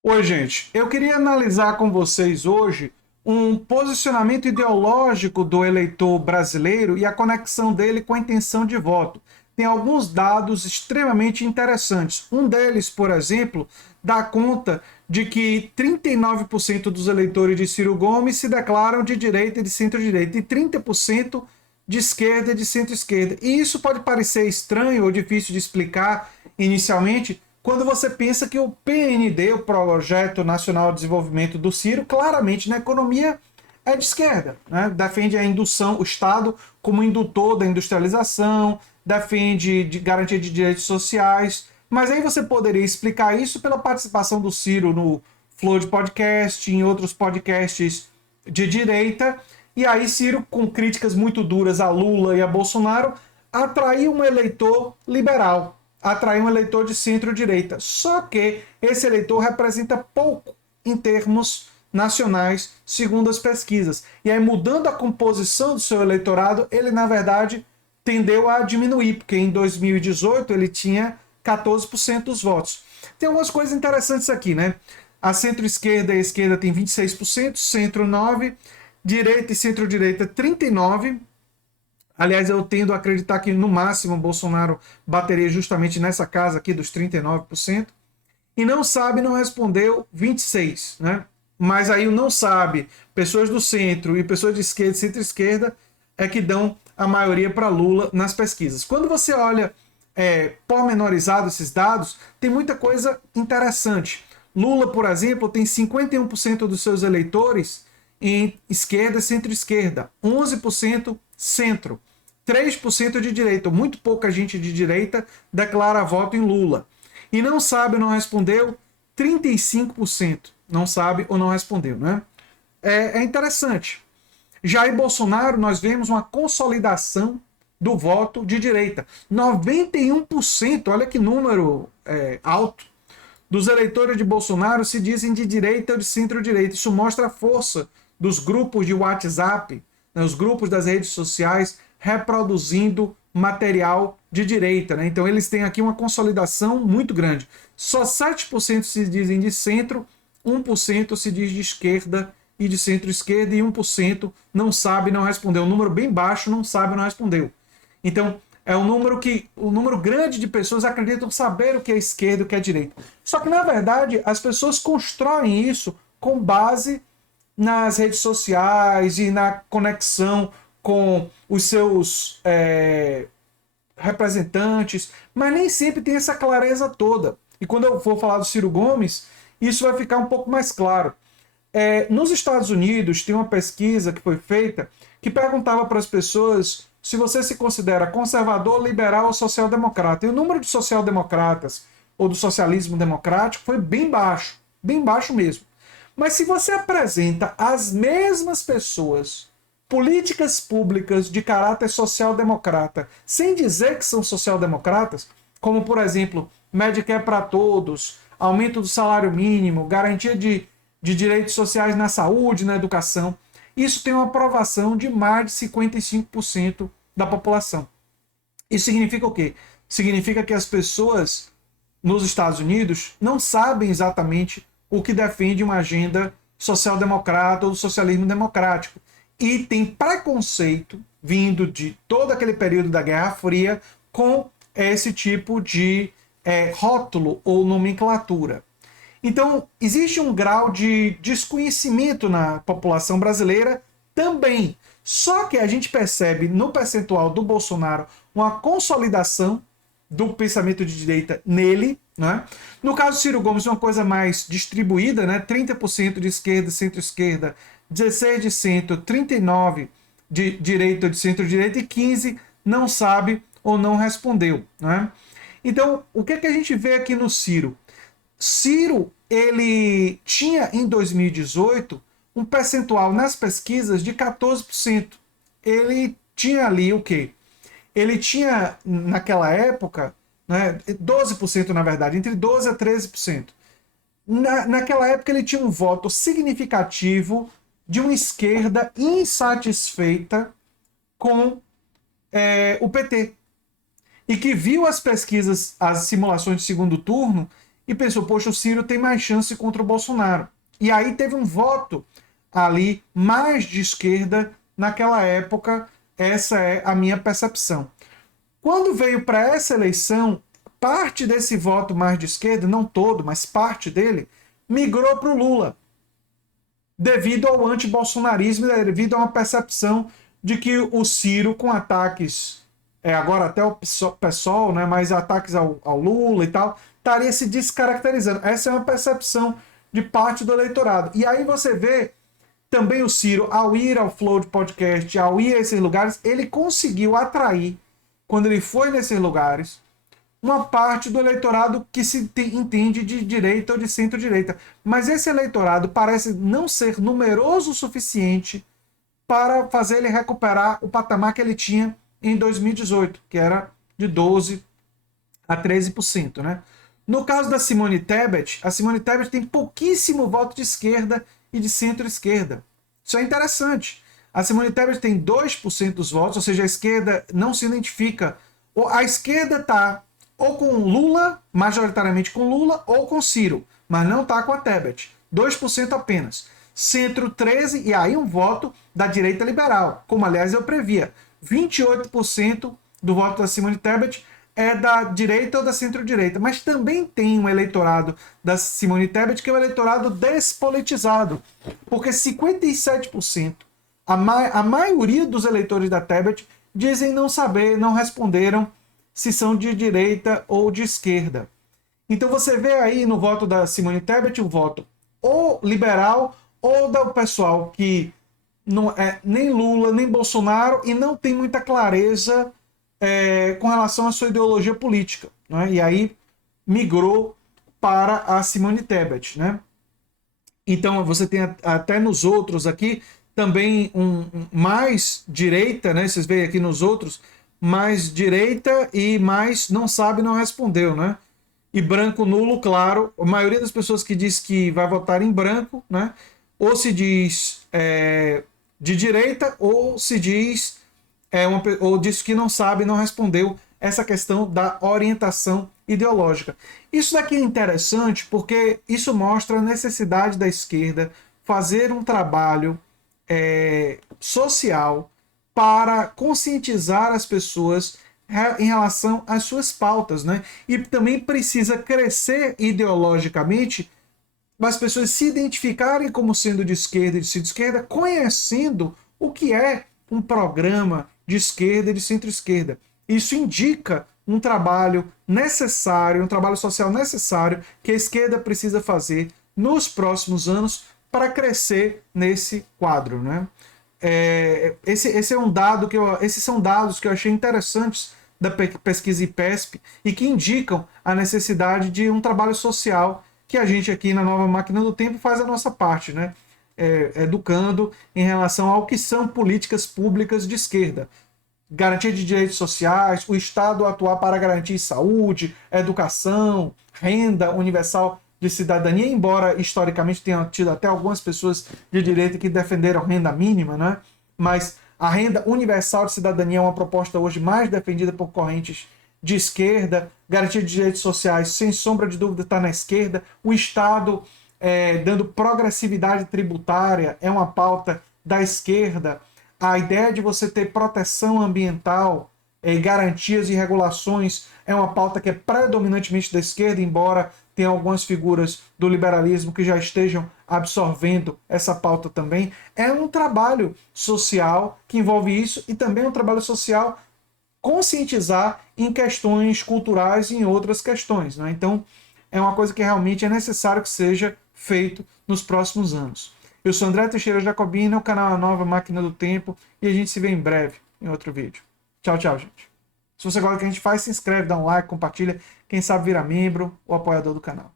Oi, gente. Eu queria analisar com vocês hoje um posicionamento ideológico do eleitor brasileiro e a conexão dele com a intenção de voto. Tem alguns dados extremamente interessantes. Um deles, por exemplo, dá conta de que 39% dos eleitores de Ciro Gomes se declaram de direita e de centro-direita e 30% de esquerda e de centro-esquerda. E isso pode parecer estranho ou difícil de explicar inicialmente, quando você pensa que o PND, o Projeto Nacional de Desenvolvimento do Ciro, claramente na economia é de esquerda, né? Defende a indução, o Estado como indutor da industrialização, defende garantia de direitos sociais, mas aí você poderia explicar isso pela participação do Ciro no Flow de Podcast, em outros podcasts de direita, e aí Ciro, com críticas muito duras a Lula e a Bolsonaro, atraiu um eleitor liberal, atrair um eleitor de centro-direita. Só que esse eleitor representa pouco em termos nacionais, segundo as pesquisas. E aí, mudando a composição do seu eleitorado, ele, na verdade, tendeu a diminuir, porque em 2018 ele tinha 14% dos votos. Tem algumas coisas interessantes aqui, né? A centro-esquerda e a esquerda tem 26%, centro 9%, direita e centro-direita 39%. Aliás, eu tendo a acreditar que no máximo o Bolsonaro bateria justamente nessa casa aqui dos 39%. E não sabe, não respondeu 26%, né? Mas aí o não sabe, pessoas do centro e pessoas de esquerda e centro-esquerda é que dão a maioria para Lula nas pesquisas. Quando você olha pormenorizado esses dados, tem muita coisa interessante. Lula, por exemplo, tem 51% dos seus eleitores em esquerda e centro-esquerda, 11% centro, 3% de direita. Muito pouca gente de direita declara voto em Lula. E não sabe ou não respondeu 35%. Não sabe ou não respondeu, né? É interessante. Jair Bolsonaro, nós vemos uma consolidação do voto de direita. 91%, olha que número alto, dos eleitores de Bolsonaro se dizem de direita ou de centro-direita. Isso mostra a força dos grupos de WhatsApp, né, os grupos das redes sociais reproduzindo material de direita. Né? Então eles têm aqui uma consolidação muito grande. Só 7% se dizem de centro, 1% se diz de esquerda e de centro-esquerda, e 1% não sabe, não respondeu. Um número bem baixo, não sabe, não respondeu. Então, é um número grande de pessoas acreditam saber o que é esquerda e o que é direita. Só que, na verdade, as pessoas constroem isso com base nas redes sociais e na conexão com os seus representantes, mas nem sempre tem essa clareza toda. E quando eu for falar do Ciro Gomes, isso vai ficar um pouco mais claro. Nos Estados Unidos, tem uma pesquisa que foi feita que perguntava para as pessoas se você se considera conservador, liberal ou social-democrata. E o número de social-democratas ou do socialismo democrático foi bem baixo mesmo. Mas se você apresenta às mesmas pessoas políticas públicas de caráter social-democrata, sem dizer que são social-democratas, como, por exemplo, Medicare para todos, aumento do salário mínimo, garantia de direitos sociais na saúde, na educação, isso tem uma aprovação de mais de 55% da população. Isso significa o quê? Significa que as pessoas nos Estados Unidos não sabem exatamente o que defende uma agenda social-democrata ou do socialismo democrático. E tem preconceito vindo de todo aquele período da Guerra Fria com esse tipo de rótulo ou nomenclatura. Então, existe um grau de desconhecimento na população brasileira também. Só que a gente percebe no percentual do Bolsonaro uma consolidação do pensamento de direita nele. Né? No caso do Ciro Gomes, uma coisa mais distribuída, né? 30% de esquerda, centro-esquerda, 16% de centro, 39% de direita ou de centro-direita e 15% não sabe ou não respondeu. Né? Então, o que a gente vê aqui no Ciro? Ciro, ele tinha em 2018 um percentual nas pesquisas de 14%. Ele tinha ali o quê? Ele tinha, naquela época, né, 12% na verdade, entre 12% a 13%. Naquela época ele tinha um voto significativo de uma esquerda insatisfeita com o PT. E que viu as pesquisas, as simulações de segundo turno e pensou, poxa, o Ciro tem mais chance contra o Bolsonaro. E aí teve um voto ali mais de esquerda naquela época, essa é a minha percepção. Quando veio para essa eleição, parte desse voto mais de esquerda, não todo, mas parte dele, migrou para o Lula, devido ao antibolsonarismo, devido a uma percepção de que o Ciro, com ataques, agora até o PSOL, né, mas ataques ao Lula e tal, estaria se descaracterizando. Essa é uma percepção de parte do eleitorado. E aí você vê também o Ciro, ao ir ao Flow de Podcast, ao ir a esses lugares, ele conseguiu atrair, quando ele foi nesses lugares, uma parte do eleitorado que se entende de direita ou de centro-direita. Mas esse eleitorado parece não ser numeroso o suficiente para fazer ele recuperar o patamar que ele tinha em 2018, que era de 12% a 13%. Né? No caso da Simone Tebet, a Simone Tebet tem pouquíssimo voto de esquerda e de centro-esquerda. Isso é interessante. A Simone Tebet tem 2% dos votos, ou seja, a esquerda não se identifica. A esquerda está ou com Lula, majoritariamente com Lula, ou com Ciro, mas não está com a Tebet. 2% apenas. Centro 13%, e aí um voto da direita liberal, como aliás eu previa. 28% do voto da Simone Tebet é da direita ou da centro-direita, mas também tem um eleitorado da Simone Tebet que é o eleitorado despolitizado, porque 57%, a maioria dos eleitores da Tebet dizem não saber, não responderam se são de direita ou de esquerda. Então você vê aí no voto da Simone Tebet um voto ou liberal ou do pessoal que não é nem Lula nem Bolsonaro e não tem muita clareza com relação à sua ideologia política. Né? E aí migrou para a Simone Tebet. Né? Então você tem até nos outros aqui também um mais direita, né? Vocês veem aqui nos outros, mais direita e mais não sabe, não respondeu, né? E branco nulo, claro. A maioria das pessoas que diz que vai votar em branco, né? Ou se diz de direita, ou se diz ou diz que não sabe, não respondeu essa questão da orientação ideológica. Isso daqui é interessante porque isso mostra a necessidade da esquerda fazer um trabalho social para conscientizar as pessoas em relação às suas pautas, né? E também precisa crescer ideologicamente, as pessoas se identificarem como sendo de esquerda e de centro-esquerda, conhecendo o que é um programa de esquerda e de centro-esquerda. Isso indica um trabalho necessário, um trabalho social necessário que a esquerda precisa fazer nos próximos anos para crescer nesse quadro, né? Esse é um dado esses são dados que eu achei interessantes da pesquisa IPESP e que indicam a necessidade de um trabalho social que a gente aqui na Nova Máquina do Tempo faz a nossa parte, né? Educando em relação ao que são políticas públicas de esquerda. Garantia de direitos sociais, o Estado atuar para garantir saúde, educação, renda universal de cidadania, embora historicamente tenha tido até algumas pessoas de direita que defenderam renda mínima, né? Mas a renda universal de cidadania é uma proposta hoje mais defendida por correntes de esquerda. Garantia de direitos sociais, sem sombra de dúvida, está na esquerda. O Estado dando progressividade tributária é uma pauta da esquerda. A ideia de você ter proteção ambiental, garantias e regulações é uma pauta que é predominantemente da esquerda, embora tenha algumas figuras do liberalismo que já estejam absorvendo essa pauta também. É um trabalho social que envolve isso e também um trabalho social conscientizar em questões culturais e em outras questões. Né? Então, é uma coisa que realmente é necessário que seja feito nos próximos anos. Eu sou André Teixeira Jacobina, o canal A Nova Máquina do Tempo, e a gente se vê em breve em outro vídeo. Tchau, tchau, gente. Se você gosta do que a gente faz, se inscreve, dá um like, compartilha. Quem sabe vira membro ou apoiador do canal.